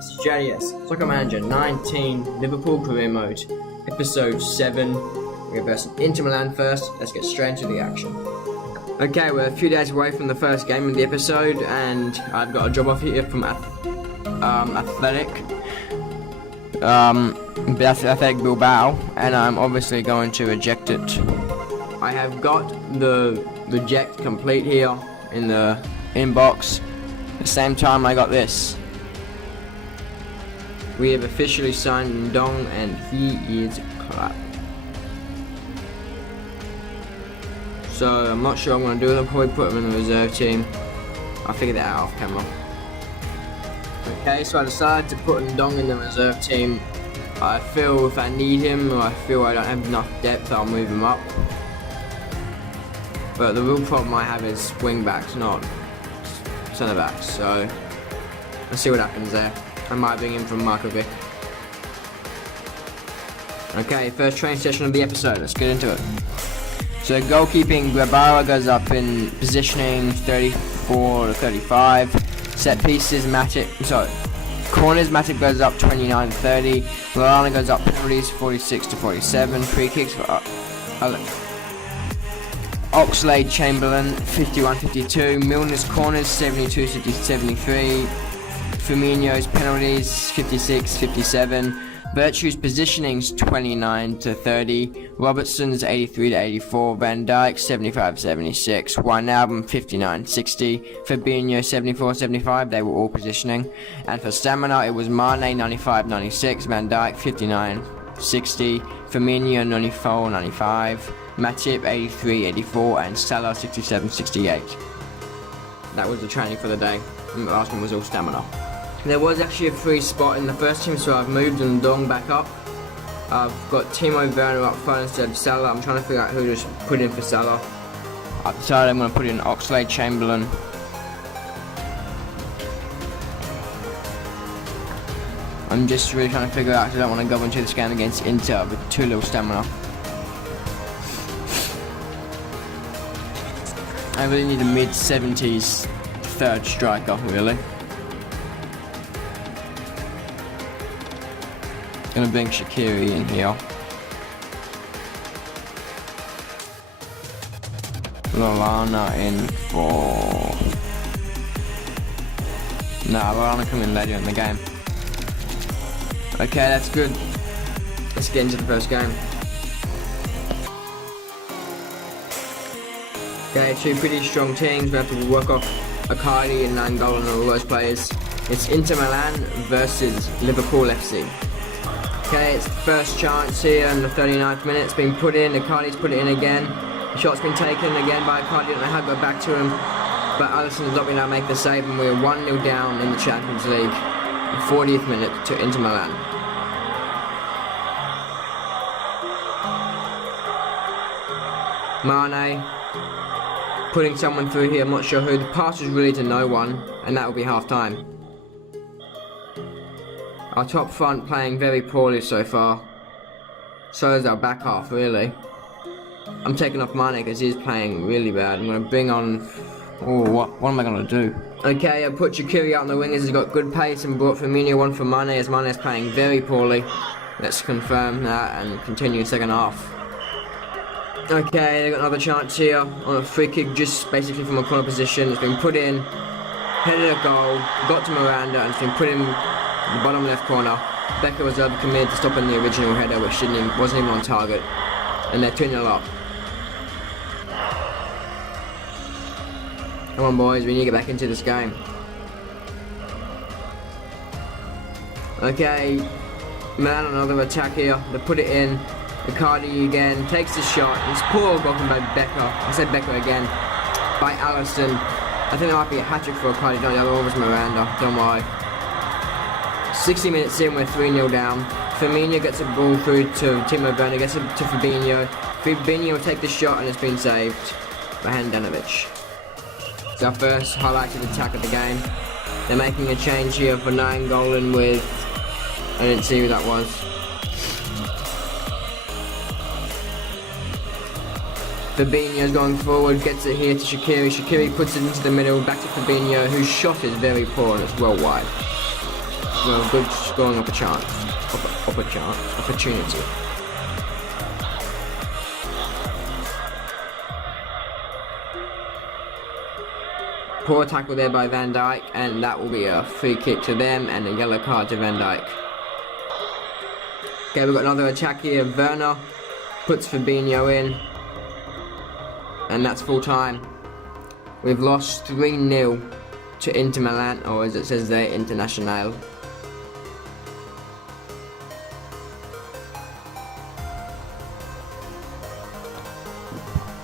This is JDS, Soccer Manager 19, Liverpool Career Mode, Episode 7. We're versus Inter Milan first. Let's get straight into the action. Okay, we're a few days away from the first game of the episode, and I've got a job offer here from Athletic Bilbao, and I'm obviously going to reject it. I have got the reject complete here in the inbox. At the same time, I got this. We have officially signed Ndong, and he is crap. So I'm not sure what I'm going to do. I'll probably put him in the reserve team. I'll figure that out off camera. Okay, so I decided to put Ndong in the reserve team. I feel if I need him, or I feel I don't have enough depth, I'll move him up. But the real problem I have is wing backs, not centre backs. So let's see what happens there. I might bring him from Markovic. Okay, first training session of the episode. Let's get into it. So goalkeeping, Guevara goes up in positioning 34 to 35. Set pieces, corners, Matip goes up 29 to 30. Lallana goes up penalties 46 to 47. Free kicks for Oxlade-Chamberlain 51-52. Milner's corners 72-73. Firmino's penalties 56-57. Virtue's positionings 29 to 30. Robertson's 83 to 84. Van Dijk 75-76. Wijnaldum 59-60. Fabinho 74-75. They were all positioning. And for stamina, it was Mane 95-96. Van Dijk 59-60. Firmino 94-95. Matip 83-84. And Salah 67-68. That was the training for the day. And the last one was all stamina. There was actually a free spot in the first team, so I've moved Ndong back up. I've got Timo Werner up front instead of Salah. I'm trying to figure out who to put in for Salah. I've decided I'm going to put in Oxlade-Chamberlain. I'm just really trying to figure out, because I don't want to go into this game against Inter with too little stamina. I really need a mid-70s third striker, really. Gonna bring Shaqiri in here. Lallana in for... Nah, Lallana come in later in the game. Okay, that's good. Let's get into the first game. Okay, two pretty strong teams. We have to work off Icardi and Nainggolan and all those players. It's Inter Milan versus Liverpool FC. Okay, it's the first chance here in the 39th minute. It's been put in. Icardi's put it in again. The shot's been taken again by Icardi. I don't know how to go back to him. But Alisson's not been able to make the save, and we're 1-0 down in the Champions League. The 40th minute to Inter Milan. Mane putting someone through here. I'm not sure who. The pass was really to no one, and that will be half time. Our top front playing very poorly so far. So is our back half, really. I'm taking off Mane because he's playing really bad. I'm going to bring on... Oh, what am I going to do? Okay, I put Shaqiri out on the wingers. He's got good pace and brought Firmino on for Mane as Mane is playing very poorly. Let's confirm that and continue second half. Okay, they got another chance here on a free kick just basically from a corner position. It's been put in, headed a goal, got to Miranda, and it's been put in the bottom left corner. Becker was overcommitted to stopping the original header, which wasn't even on target. And they're 2-0 up. Come on boys, we need to get back into this game. Okay, Milan on another attack here. They put it in. Icardi again, takes the shot. It's poor blocking by Becker. I said Becker again. By Alisson. I think there might be a hat-trick for Icardi. Don't the other one was Miranda. Don't worry. 60 minutes in, we're 3-0 down. Firmino gets a ball through to Timo Werner, gets it to Fabinho. Fabinho will take the shot and it's been saved by Handanovic. It's our first highlighted attack of the game. They're making a change here for Nainggolan with... I didn't see who that was. Fabinho's going forward, gets it here to Shaqiri. Shaqiri puts it into the middle, back to Fabinho, whose shot is very poor and it's well wide. for a good scoring opportunity. Poor tackle there by Van Dijk, and that will be a free kick to them and a yellow card to Van Dijk. Okay, we've got another attack here. Werner puts Fabinho in, and that's full time. We've lost 3-0 to Inter Milan, or as it says there, Internazionale.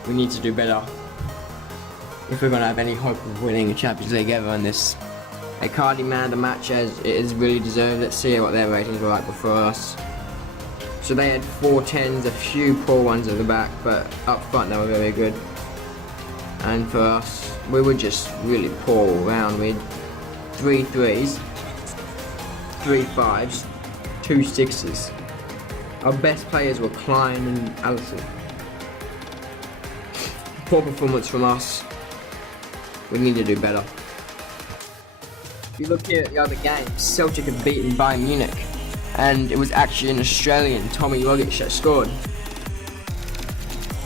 We need to do better if we're going to have any hope of winning the Champions League ever in this. Icardi man of the match, as it is really deserved. Let's see what their ratings were like before us. So they had 4 10s, a few poor ones at the back, but up front they were very good. And for us, we were just really poor all round. We had 3 3s, 3 5s, 2 6s. Our best players were Klein and Alisson. Poor performance from us. We need to do better. If you look here at the other games, Celtic had beaten Bayern Munich, and it was actually an Australian, Tommy Rogic, that scored.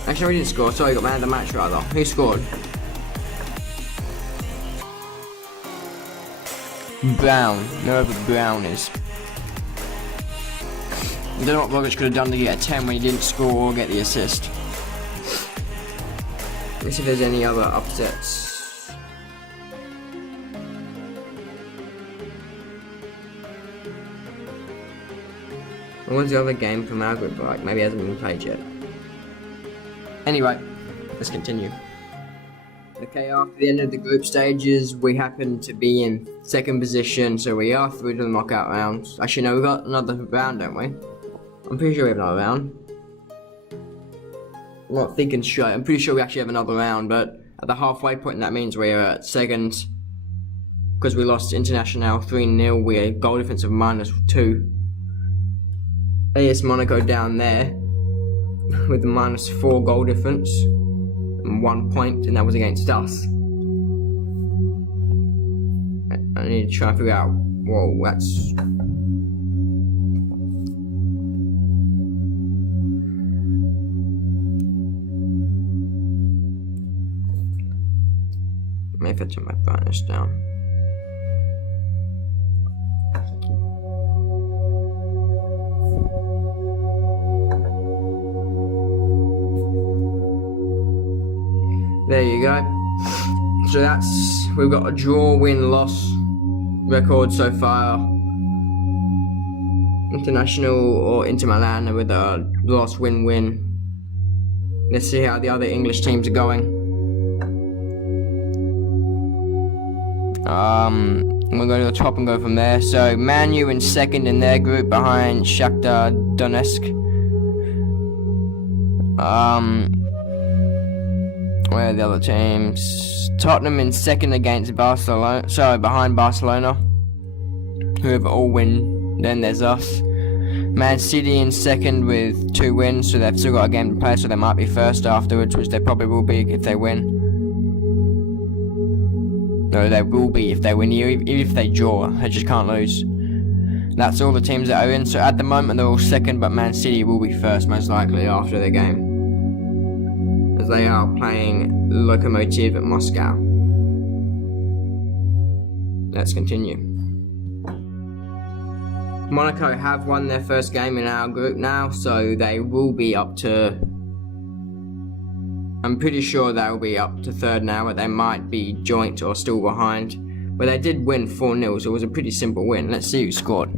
Actually, no, he didn't score. Sorry, he got man of the match rather. Who scored? Brown. Whoever Brown is. I don't know what Rogic could have done to get a 10 when he didn't score or get the assist. Let's see if there's any other upsets. When's the other game from our group like? Maybe it hasn't been played yet. Anyway, let's continue. Okay, after the end of the group stages, we happen to be in 2nd position, so we are through to the knockout rounds. Actually, no, we've got another round, don't we? I'm pretty sure we have another round. I'm not thinking straight. I'm pretty sure we actually have another round, but at the halfway point, that means we're at 2nd. Because we lost Internazionale 3-0, we're goal difference of -2. AS Monaco down there with the -4 goal difference and 1 point, and that was against us. I need to try and figure out, whoa, that's... Maybe I turn my brightness down. There you go. So we've got a draw, win, loss record so far. International or Inter Milan with a loss, win, win. Let's see how the other English teams are going. We'll go to the top and go from there. So Man U in 2nd in their group behind Shakhtar Donetsk. Where are the other teams? Tottenham in 2nd against Barcelona. Sorry, behind Barcelona. Whoever all win, then there's us. Man City in 2nd with 2 wins, so they've still got a game to play, so they might be 1st afterwards, which they probably will be if they win. No, they will be if they win, even if they draw, they just can't lose. That's all the teams that are in, so at the moment they're all 2nd, but Man City will be 1st most likely after the game, as they are playing Lokomotiv at Moscow. Let's continue. Monaco have won their 1st game in our group now, so they will be up to... I'm pretty sure they'll be up to 3rd now, but they might be joint or still behind. But they did win 4-0, so it was a pretty simple win. Let's see who scored.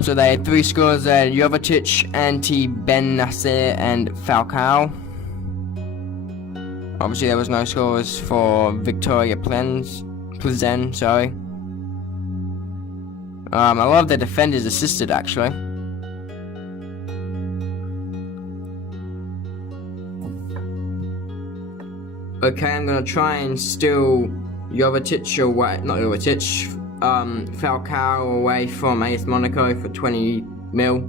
So they had 3 scores there: Jovetic, Anti, Ben Nasser, and Falcao. Obviously there was no scores for Victoria Plezen, sorry. A lot of their defenders assisted actually. Okay, I'm gonna try and steal Jovetic away, not Jovetic, Falcao away from AS Monaco for 20 mil.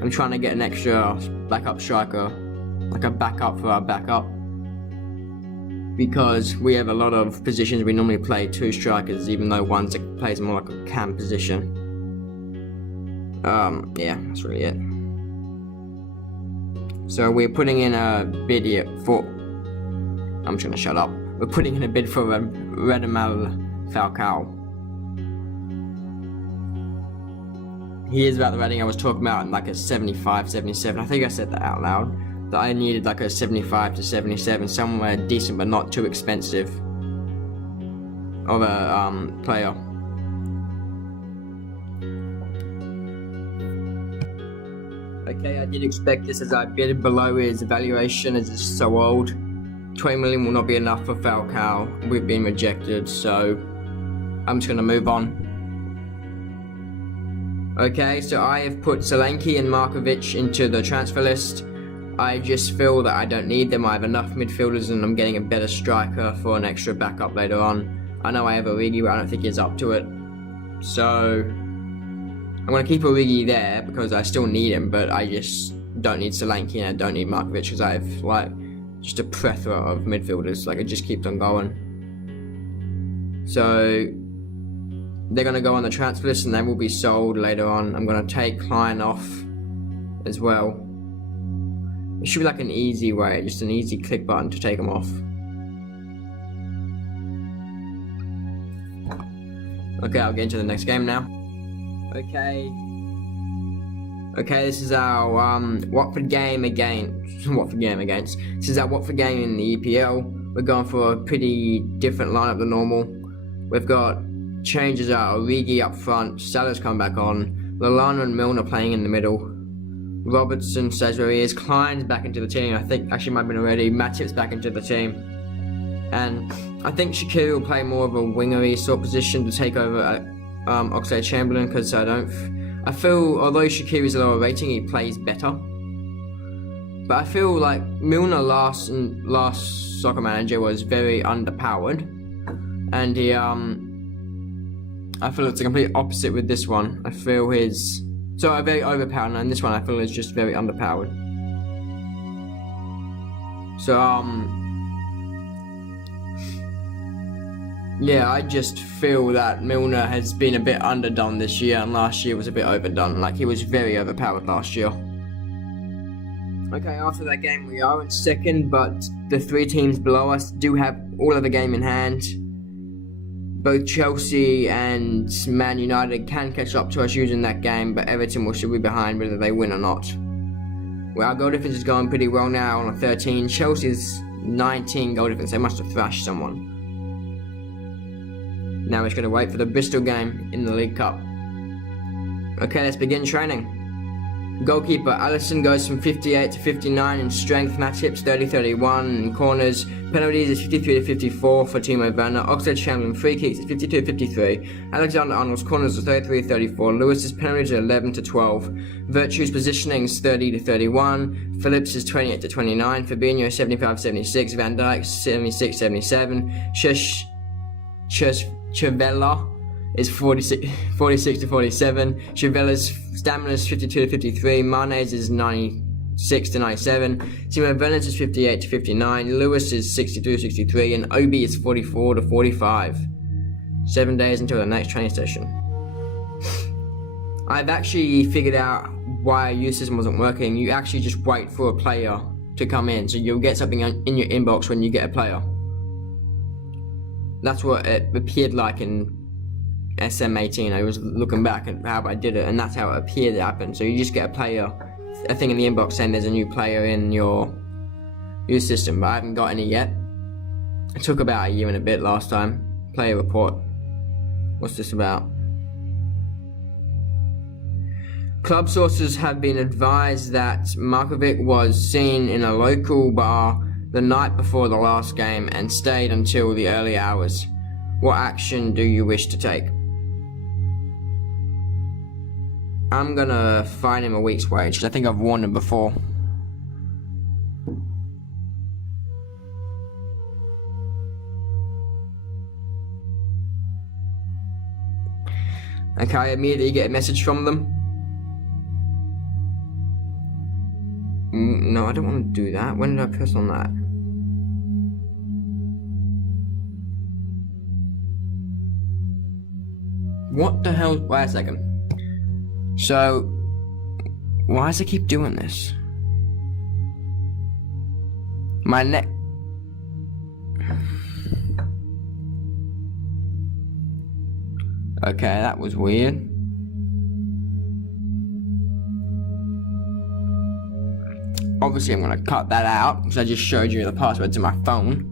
I'm trying to get an extra backup striker, like a backup for our backup. because we have a lot of positions we normally play 2 strikers, even though one plays more like a cam position. Yeah, that's really it. So we're putting in a bid for... I'm just gonna shut up. We're putting in a bid for Radamel Falcao. He is about the rating I was talking about, like a 75, 77. I think I said that out loud. That I needed like a 75 to 77, somewhere decent but not too expensive of a player. Okay, I did expect this as I bid below his evaluation as it's so old. 20 million will not be enough for Falcao. We've been rejected, so I'm just gonna move on. Okay, so I have put Solanke and Markovic into the transfer list. I just feel that I don't need them. I have enough midfielders and I'm getting a better striker for an extra backup later on. I know I have Origi, but I don't think he's up to it. So I'm going to keep Origi there because I still need him, but I just don't need Solanke and I don't need Markovic because I have like just a plethora of midfielders. Like it just keeps on going. So they're going to go on the transfer list and they will be sold later on. I'm going to take Klein off as well. It should be like an easy way, just an easy click button to take them off. Okay, I'll get into the next game now. Okay, this is our Watford game against. This is our Watford game in the EPL. We're going for a pretty different lineup than normal. We've got changes out, Origi up front, Salah's come back on, Lallana and Milner playing in the middle. Robertson says where he is, Klein's back into the team, I think actually might have been already, Matip's back into the team. And I think Shaqiri will play more of a wingery sort of position to take over Oxlade-Chamberlain because I feel although Shaqiri's a lower rating, he plays better. But I feel like Milner last Soccer Manager was very underpowered. And he I feel it's the complete opposite with this one. I feel very overpowered, and this one I feel is just very underpowered. So yeah, I just feel that Milner has been a bit underdone this year, and last year was a bit overdone. Like he was very overpowered last year. Okay, after that game we are in second, but the 3 teams below us do have all of the game in hand. Both Chelsea and Man United can catch up to us using that game, but Everton will still be behind whether they win or not. Well, our goal difference is going pretty well now on a 13. Chelsea's 19 goal difference. They must have thrashed someone. Now we're just going to wait for the Bristol game in the League Cup. Okay, let's begin training. Goalkeeper Alisson goes from 58 to 59 in strength, Matip's 30-31 in corners, penalties is 53 to 54 for Timo Werner, Oxlade-Chamberlain free kicks is 52 to 53, Alexander-Arnold's corners is 33 to 34, Lewis's penalties are 11 to 12, Virtue's positioning is 30 to 31, Phillips is 28 to 29, Fabinho 75 to 76, Van Dijk 76 to 77, Chivella is 46 to 47, Chivella's stamina is 52 to 53, Mane's is 96 to 97, Timo Werner's is 58 to 59, Lewis is 62 to 63, and Obi is 44 to 45. 7 days until the next training session. I've actually figured out why our youth system wasn't working. You actually just wait for a player to come in, so you'll get something in your inbox when you get a player. That's what it appeared like in SM19. I was looking back at how I did it, and that's how it appeared to happen. So you just get a thing in the inbox saying there's a new player in your youth system, but I haven't got any yet. It took about a year and a bit last time. Player report. What's this about? Club sources have been advised that Markovic was seen in a local bar the night before the last game and stayed until the early hours. What action do you wish to take? I'm gonna fine him a week's wage. I think I've warned him before. Okay, I immediately get a message from them. No, I don't want to do that. When did I press on that? What the hell? Wait a second. So, why does it keep doing this? My neck. Okay, that was weird. Obviously, I'm gonna cut that out because I just showed you the password to my phone.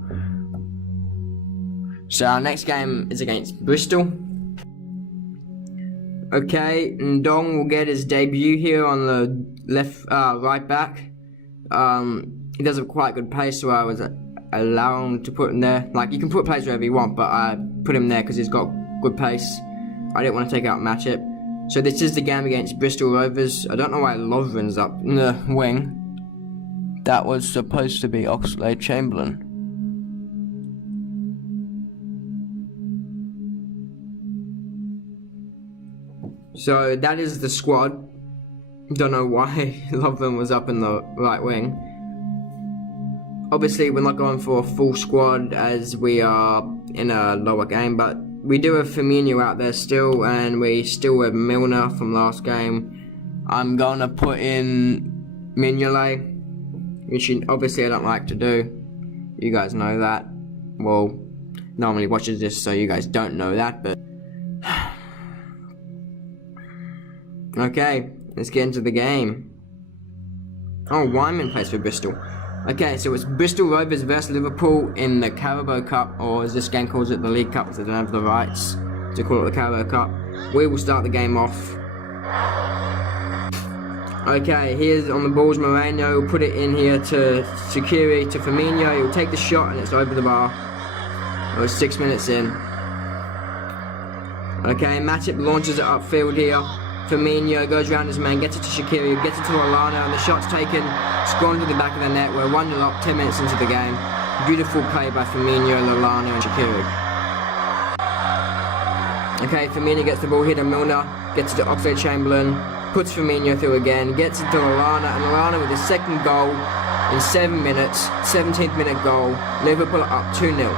So our next game is against Bristol. Okay, Ndong will get his debut here on the right back. He does have quite good pace, so I was allowed to put him there. Like, you can put players wherever you want, but I put him there because he's got good pace. I didn't want to take out Matchup. So this is the game against Bristol Rovers. I don't know why Lovren's up in the wing. That was supposed to be Oxlade-Chamberlain. So that is the squad. Don't know why Lovren was up in the right wing. Obviously, we're not going for a full squad as we are in a lower game, but we do have Firmino out there still, and we still have Milner from last game. I'm going to put in Mignolet, which obviously I don't like to do. You guys know that. Well, normally watches this, so you guys don't know that, but... Okay, let's get into the game. Oh, Wyman plays for Bristol. Okay, so it's Bristol Rovers versus Liverpool in the Carabao Cup, or as this game calls it, the League Cup, because they don't have the rights to call it the Carabao Cup. We will start the game off. Okay, here's on the balls Moreno, will put it in here to Shaqiri, to Firmino, he'll take the shot and it's over the bar. It was 6 minutes in. Okay, Matip launches it upfield here. Firmino goes around his man, gets it to Shaqiri, gets it to Lallana, and the shot's taken, scoring to the back of the net. We're 1-0 up 10 minutes into the game. Beautiful play by Firmino, Lallana and Shaqiri. Okay, Firmino gets the ball here to Milner, gets it to Oxlade-Chamberlain, puts Firmino through again, gets it to Lallana, and Lallana with his second goal in 7 minutes, 17th minute goal. Liverpool are up 2-0.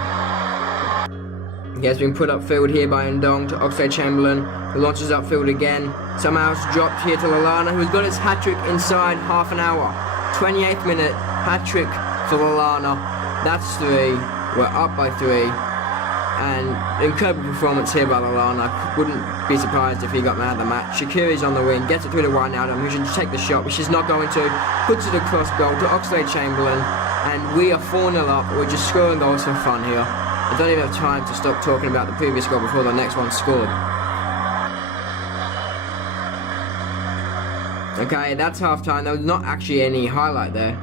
He has been put upfield here by Ndong to Oxlade-Chamberlain, who launches upfield again. Somehow it's dropped here to Lallana, who's got his hat-trick inside half an hour. 28th minute, hat-trick for Lallana. That's 3. We're up by 3. And incredible performance here by Lallana. Wouldn't be surprised if he got man of the match. Shaqiri's on the wing, gets it through to Wijnaldum, who should take the shot, which she's not going to. Puts it across goal to Oxlade-Chamberlain. And we are 4-0 up. We're just scoring goals for fun here. I don't even have time to stop talking about the previous goal before the next one scored. Okay, that's half time. There was not actually any highlight there.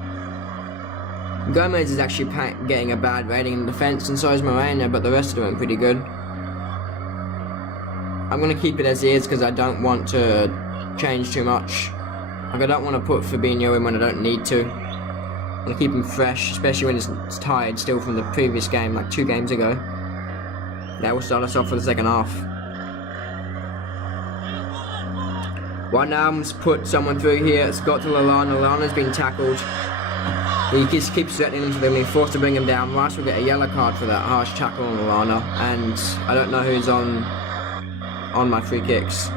Gomez is actually getting a bad rating in defence, and so is Moreno, but the rest of them are pretty good. I'm going to keep it as is because I don't want to change too much. Like, I don't want to put Fabinho in when I don't need to. I want to keep him fresh, especially when he's tired still from the previous game, like 2 games ago. That will start us off for the second half. Wijnaldum's put someone through here. It's got to Lallana. Lallana's been tackled. He just keeps threatening him to them. He's forced to bring him down. Rice will get a yellow card for that harsh tackle on Lallana. And I don't know who's on my free kicks.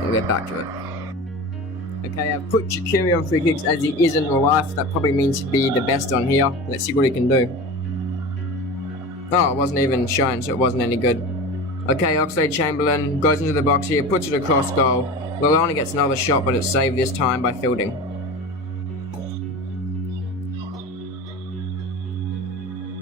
We'll get back to it. Okay, I've put Shaqiri on free kicks as he is in real life. That probably means he'd be the best on here. Let's see what he can do. Oh, it wasn't even shown, so it wasn't any good. Okay, Oxlade-Chamberlain goes into the box here, puts it across goal. Lallana gets another shot, but it's saved this time by fielding.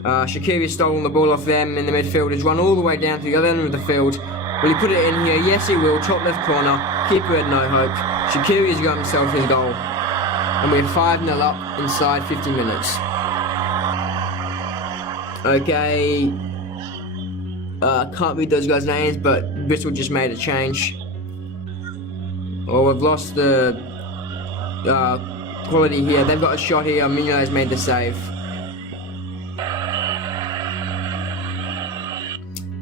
Shaqiri's stolen the ball off them in the midfield. He's run all the way down to the other end of the field. Will he put it in here? Yes, he will. Top left corner. Keeper had no hope. Shaqiri has got himself his goal. And we're 5-0 up inside 50 minutes. Okay. Can't read those guys' names, but Bristol just made a change. Well, we've lost the quality here. They've got a shot here. Mignolet has made the save.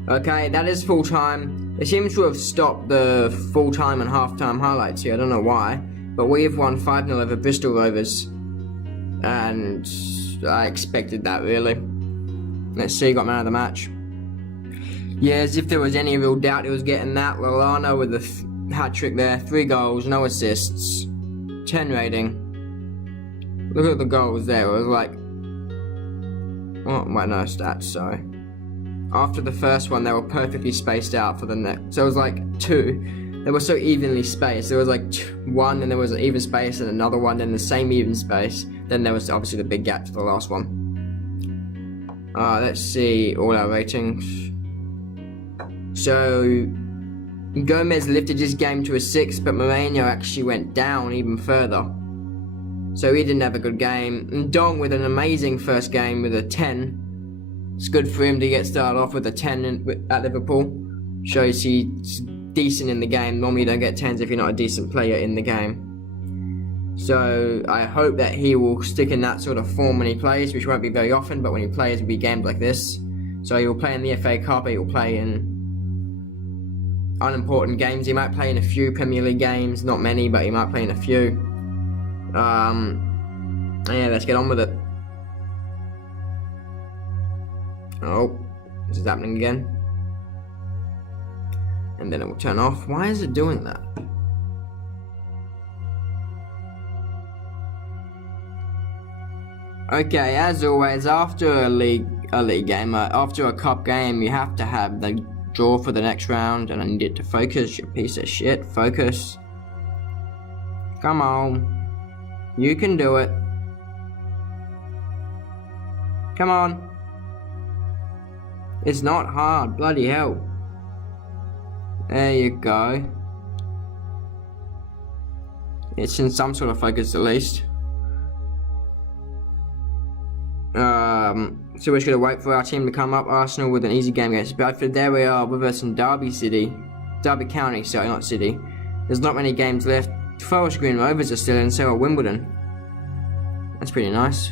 Okay, that is full time. They seem to have stopped the full time and half time highlights here. I don't know why. But we have won 5-0 over Bristol Rovers. and I expected that really. Let's see, got man of the match. Yeah, as if there was any real doubt he was getting that. Lallana with the hat-trick there, 3 goals, no assists, 10 rating. Look at the goals there, it was like, oh, wait, no, stats, sorry. After the first one, they were perfectly spaced out for the next. So it was like 2. They were so evenly spaced. There was like 1, and there was an even space, and another one, then the same even space. Then there was obviously the big gap for the last one. Let's see all our ratings. So Gomez lifted his game to a 6, but Moreno actually went down even further. So he didn't have a good game. And Dong with an amazing first game with a 10. It's good for him to get started off with a 10 at Liverpool. Shows he's decent in the game. Normally you don't get 10s if you're not a decent player in the game. So I hope that he will stick in that sort of form when he plays, which won't be very often, but when he plays, it will be games like this. So he will play in the FA Cup, he will play in unimportant games. He might play in a few Premier League games, not many, but he might play in a few. Yeah, let's get on with it. Oh, this is happening again. And then it will turn off. Why is it doing that? Okay, as always, after a league game, after a cup game, you have to have the draw for the next round, and I need it to focus, you piece of shit. Focus. Come on. You can do it. Come on. It's not hard, bloody hell. There you go. It's in some sort of focus at least. So we're just gonna wait for our team to come up. Arsenal with an easy game against Bradford. There we are with us in Derby County, sorry, not City. There's not many games left. Forest Green Rovers are still in, so are Wimbledon. That's pretty nice.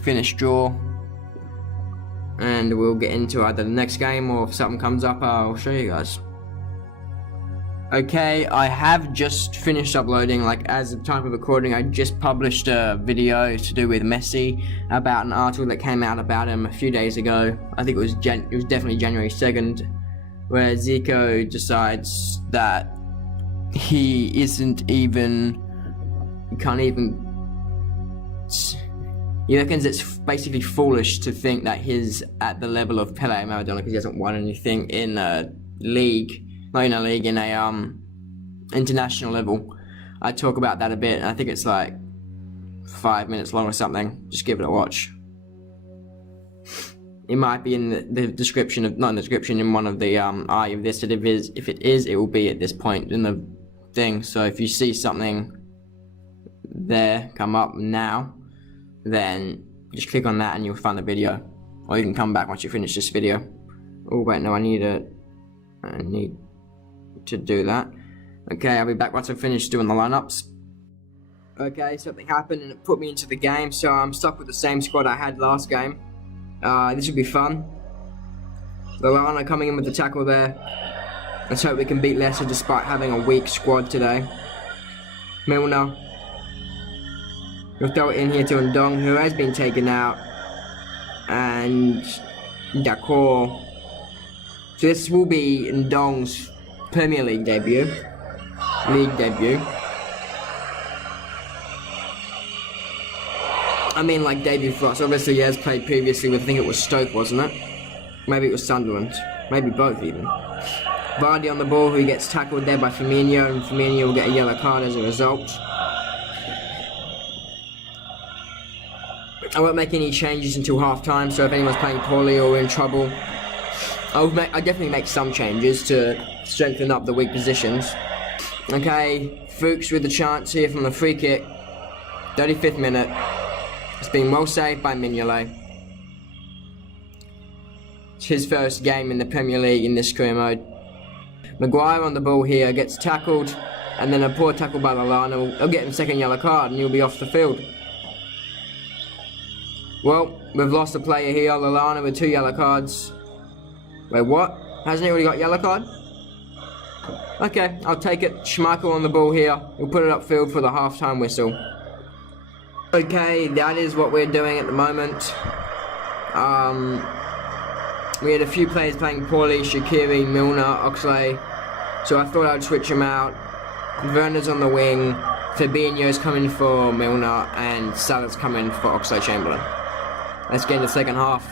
Finish draw. And we'll get into either the next game, or if something comes up, I'll show you guys. Okay, I have just finished uploading, like as of time of recording, I just published a video to do with Messi about an article that came out about him a few days ago. I think it was definitely January 2nd, where Zico decides that he reckons it's basically foolish to think that he's at the level of Pele and Maradona because he hasn't won anything in a league. Not in a league, in a international level. I talk about that a bit, and I think it's like 5 minutes long or something. Just give it a watch. It might be in the description of, not in the description, in one of the eye of this. If it is, it will be at this point in the thing. So if you see something there come up now, then just click on that and you'll find the video. Or you can come back once you finish this video. Oh wait, no, I need to do that. Okay, I'll be back once I've finished doing the lineups. Okay, something happened and it put me into the game, so I'm stuck with the same squad I had last game. This will be fun. Lallana coming in with the tackle there. Let's hope we can beat Leicester despite having a weak squad today. Milner. We'll throw it in here to Ndong, who has been taken out. And Dakor. So this will be Ndong's Premier League debut. I mean, like, debut for us. Obviously, he has played previously with, I think it was Stoke, wasn't it? Maybe it was Sunderland. Maybe both, even. Vardy on the ball, who gets tackled there by Firmino, and Firmino will get a yellow card as a result. I won't make any changes until half-time, so if anyone's playing poorly or in trouble, I'll definitely make some changes to strengthen up the weak positions. Okay, Fuchs with the chance here from the free kick. 35th minute. It's been well saved by Mignolet. It's his first game in the Premier League in this career mode. Maguire on the ball here gets tackled, and then a poor tackle by Lallana. He'll get him second yellow card and he'll be off the field. Well, we've lost a player here, Lallana with 2 yellow cards. Wait, what? Hasn't he already got yellow card? Okay, I'll take it. Schmeichel on the ball here. He'll put it upfield for the half-time whistle. Okay, that is what we're doing at the moment. We had a few players playing poorly, Shaqiri, Milner, Oxlade, so I thought I'd switch them out. Werner's on the wing, Fabinho's coming for Milner, and Salah's coming for Oxlade-Chamberlain. Let's get in the second half.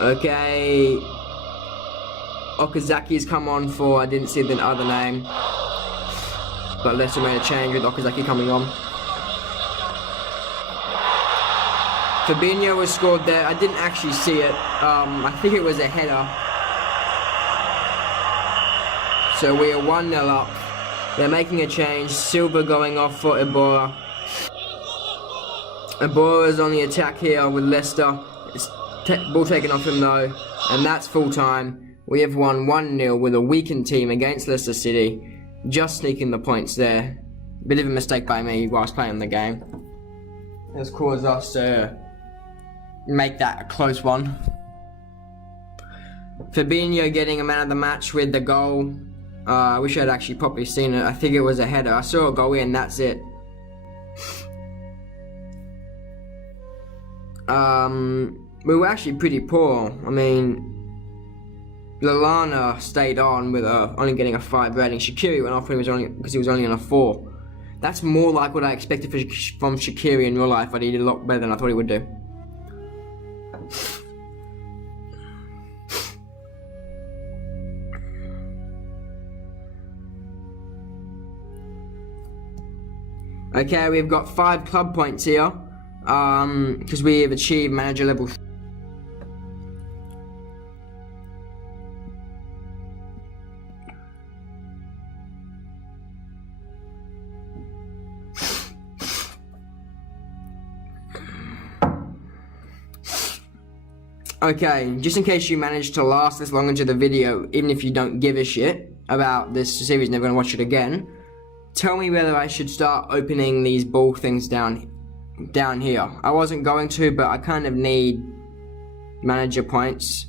Okay, Okazaki's come on for, I didn't see the other name, but Leicester made a change with Okazaki coming on. Fabinho was scored there. I didn't actually see it. I think it was a header. So we are 1-0 up. They're making a change. Silva going off for Iborra. Iborra's on the attack here with Leicester. It's ball taken off him though. And that's full time. We have won 1-0 with a weakened team against Leicester City. Just sneaking the points there. Bit of a mistake by me whilst playing the game. It's caused us to make that a close one. Fabinho getting a man of the match with the goal. I wish I'd actually properly seen it. I think it was a header. I saw it go in, that's it. We were actually pretty poor. I mean, Lallana stayed on with only getting a 5 rating. Shaqiri went off because he was only on a 4. That's more like what I expected from Shaqiri in real life, but he did a lot better than I thought he would do. Okay, we've got 5 club points here, because we have achieved manager level. Okay, just in case you managed to last this long into the video, even if you don't give a shit about this series, never gonna watch it again, tell me whether I should start opening these ball things down here. I wasn't going to, but I kind of need manager points,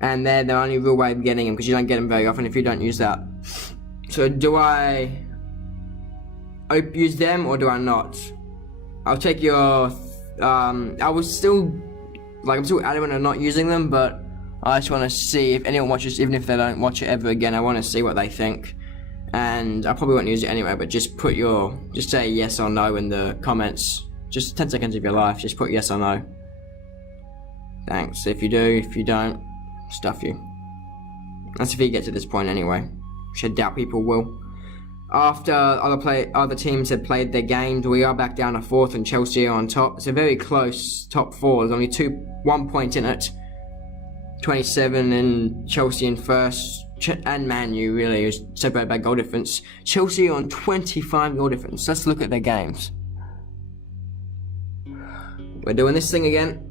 and they're the only real way of getting them, because you don't get them very often if you don't use that. So do I use them or do I not? I'll take your, I was still, I'm still adamant on not using them, but I just want to see if anyone watches, even if they don't watch it ever again, I want to see what they think. And I probably won't use it anyway, but just say yes or no in the comments. Just 10 seconds of your life, just put yes or no. Thanks. If you do, if you don't, stuff you. That's if you get to this point anyway, which I doubt people will. After other teams had played their games, we are back down to 4th and Chelsea are on top. It's a very close top 4. There's only 1 point in it. 27 and Chelsea in 1st, and Man U really is separated by goal difference. Chelsea on 25 goal difference. Let's look at their games. We're doing this thing again.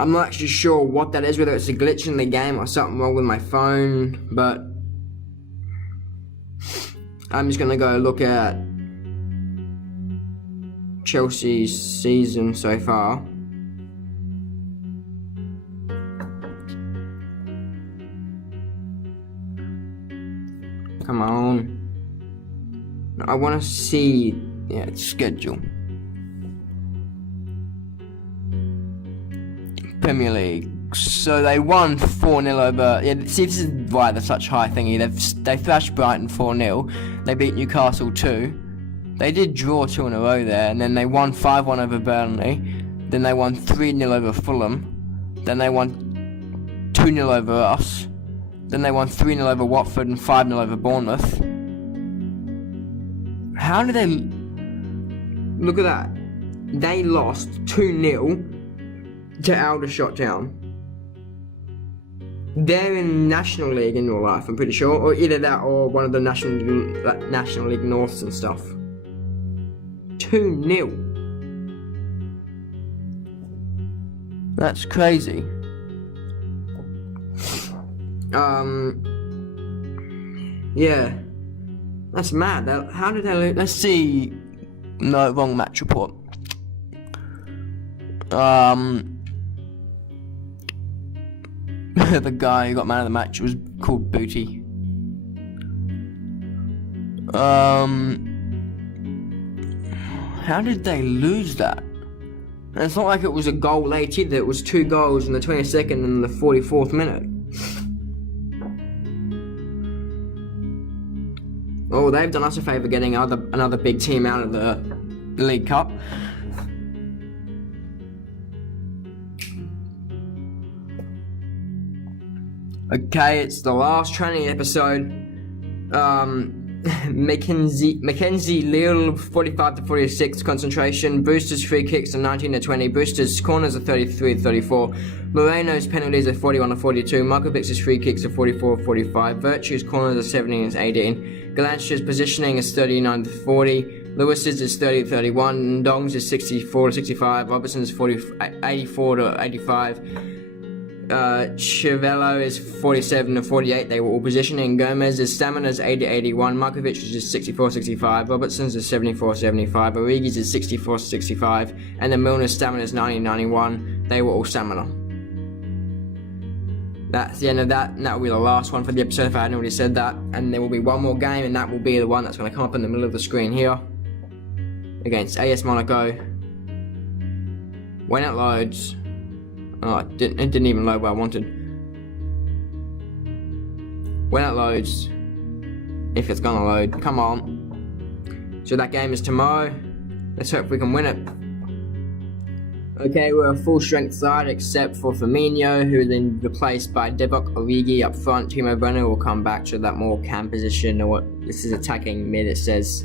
I'm not actually sure what that is, whether it's a glitch in the game or something wrong with my phone, but I'm just gonna go look at Chelsea's season so far. Come on. I wanna see, schedule. Premier League. So they won 4-0 over. See, this is why they're such high thingy. They thrashed Brighton 4-0. They beat Newcastle 2. They did draw 2 in a row there, and then they won 5-1 over Burnley. Then they won 3-0 over Fulham. Then they won 2-0 over us. Then they won 3-0 over Watford and 5-0 over Bournemouth. How did they? Look at that. They lost 2-0. To Aldershot Town. They're in National League in real life, I'm pretty sure, or either that or one of the National League Norths and stuff. 2-0. That's crazy. Yeah, that's mad. How did they lose? Let's see. No, wrong match report. The guy who got man of the match was called Booty. How did they lose that? And it's not like it was a goal late either, it was 2 goals in the 22nd and the 44th minute. Oh, they've done us a favour getting another big team out of the League Cup. Okay, it's the last training episode. Mackenzie Lille 45-46 concentration. Boosters free kicks are 19-20. Boosters corners are 33-34. Moreno's penalties are 41-42. Markovic's free kicks are 44-45. Virtue's corners are 17-18. Galantia's positioning is 39-40. Lewis's is 30-31. Dong's is 64-65. Robertson's 84-85. Chivello is 47-48. They were all positioning. Gomez's stamina is 80-81. Markovic's is 64-65. Robertson's is 74-75. Origi's is 64-65. And then Milner's stamina is 90-91. They were all stamina. That's the end of that, and that will be the last one for the episode if I hadn't already said that. And there will be one more game, and that will be the one that's going to come up in the middle of the screen here. Against AS Monaco. When it loads. Oh, it didn't even load what I wanted. When it loads, if it's gonna load, come on. So that game is tomorrow. Let's hope we can win it. Okay, we're a full strength side except for Firmino, who is then replaced by Divock Origi up front. Timo Werner will come back to that more cam position, or what this is attacking mid, it says.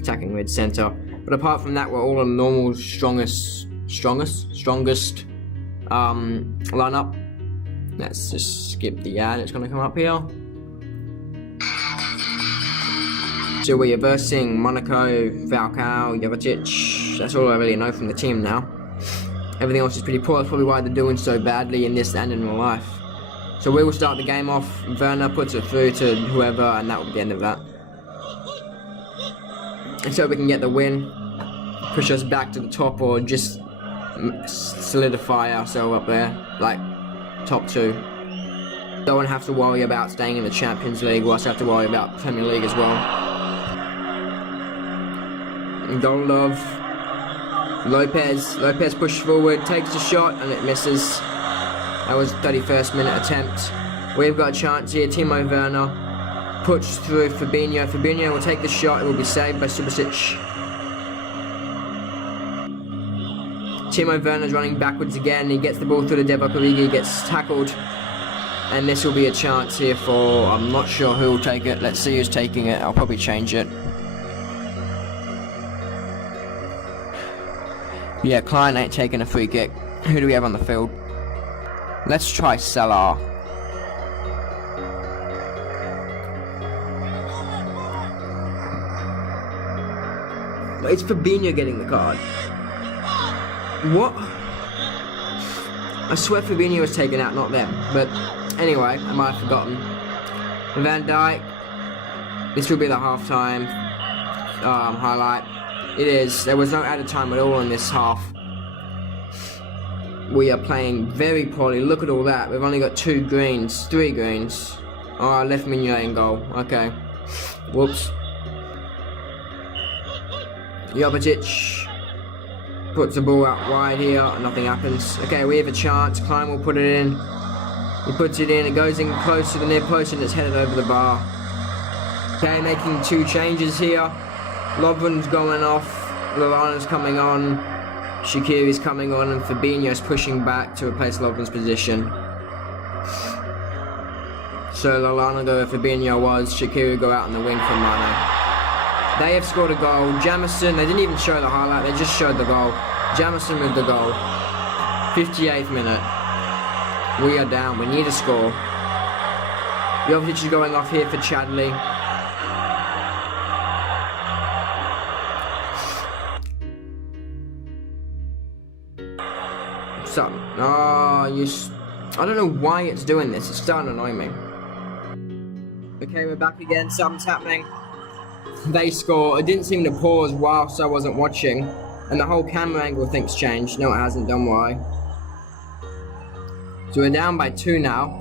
Attacking mid center. But apart from that, we're all a normal strongest lineup. Let's just skip the ad, it's going to come up here. So we are versing Monaco, Falcao, Jovetic. That's all I really know from the team now. Everything else is pretty poor, that's probably why they're doing so badly in this and in real life. So we will start the game off. Werner puts it through to whoever, and that will be the end of that. And so we can get the win, push us back to the top, or just solidify ourselves up there, like top 2. Don't have to worry about staying in the Champions League. We'll also have to worry about Premier League as well. Golov, Lopez pushes forward, takes the shot, and it misses. That was 31st minute attempt. We've got a chance here. Timo Werner puts through Fabinho. Fabinho will take the shot. It will be saved by Subasic. Timo Werner's running backwards again. He gets the ball through to Divock Origi, gets tackled. And this will be a chance here for, I'm not sure who will take it. Let's see who's taking it. I'll probably change it. Yeah, Klein ain't taking a free kick. Who do we have on the field? Let's try Salah. It's Fabinho getting the card. What? I swear Fabinho was taken out, not them. But anyway, I might have forgotten. Van Dijk. This will be the halftime highlight. It is. There was no added time at all in this half. We are playing very poorly. Look at all that. We've only got 3 greens. Oh, I left Mignolet in goal. Okay. Whoops. Jovetic puts the ball out wide here, and nothing happens. Okay, we have a chance. Klein will put it in. He puts it in. It goes in close to the near post, and it's headed over the bar. Okay, making 2 changes here. Lovren's going off. Lallana's coming on. Shaqiri's coming on, and Fabinho's pushing back to replace Lovren's position. So Lallana go where Fabinho was. Shaqiri go out on the wing for Mane. They have scored a goal. Jamison, they didn't even show the highlight, they just showed the goal. Jamison with the goal. 58th minute. We are down, we need a score. Jovetic is going off here for Chadley. Something. Oh, I don't know why it's doing this, it's starting to annoy me. Okay, we're back again, something's happening. They score. It didn't seem to pause whilst I wasn't watching, and the whole camera angle thing's changed. No, it hasn't. Don't worry. So we're down by 2 now.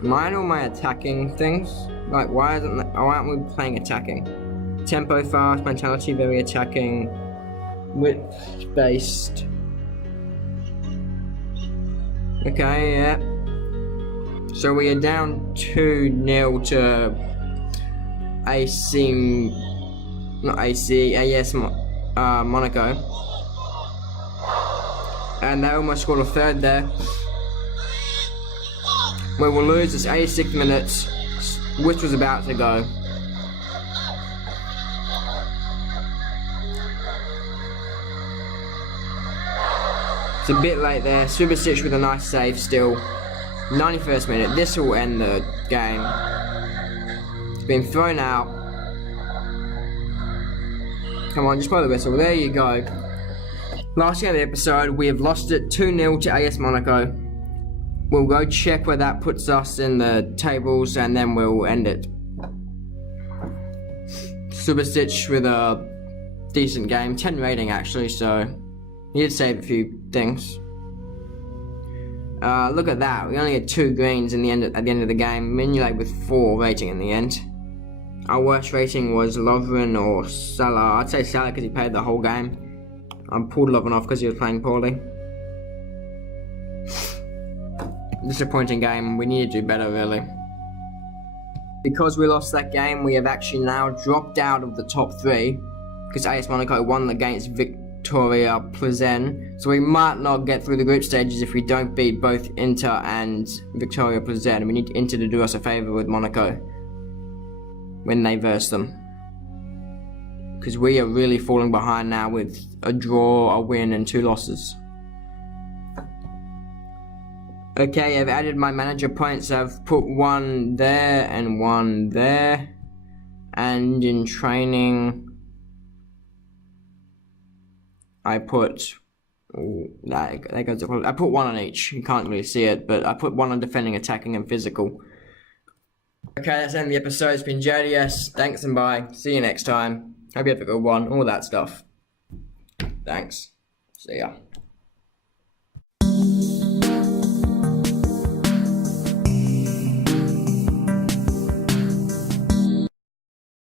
Mine or my attacking things? Like, why aren't we playing attacking? Tempo fast, mentality very attacking, width based. Okay, yeah. So we are down 2-0 to Monaco. And they almost scored a third there. We will lose this 86 minutes, which was about to go. It's a bit late there. Subasic with a nice save still. 91st minute. This will end the game. It's been thrown out. Come on, just blow the whistle. There you go. Last game of the episode, we have lost it 2-0 to AS Monaco. We'll go check where that puts us in the tables, and then we'll end it. Subasic with a decent game, 10 rating actually, so he did save a few things. Look at that, we only had 2 greens at the end of the game. Mignolet with 4 rating in the end. Our worst rating was Lovren or Salah. I'd say Salah because he played the whole game. I pulled Lovren off because he was playing poorly. Disappointing game. We need to do better, really. Because we lost that game, we have actually now dropped out of the top 3 because AS Monaco won against Victoria Plzen. So we might not get through the group stages if we don't beat both Inter and Victoria Plzen. We need Inter to do us a favour with Monaco when they verse them, because we are really falling behind now with a draw, a win and 2 losses. Okay, I've added my manager points. I've put 1 there and 1 there. And in training, I put, I put 1 on each. You can't really see it, but I put 1 on defending, attacking and physical. Okay, that's the end of the episode. It's been JDS. Thanks and bye. See you next time. Hope you have a good one. All that stuff. Thanks. See ya.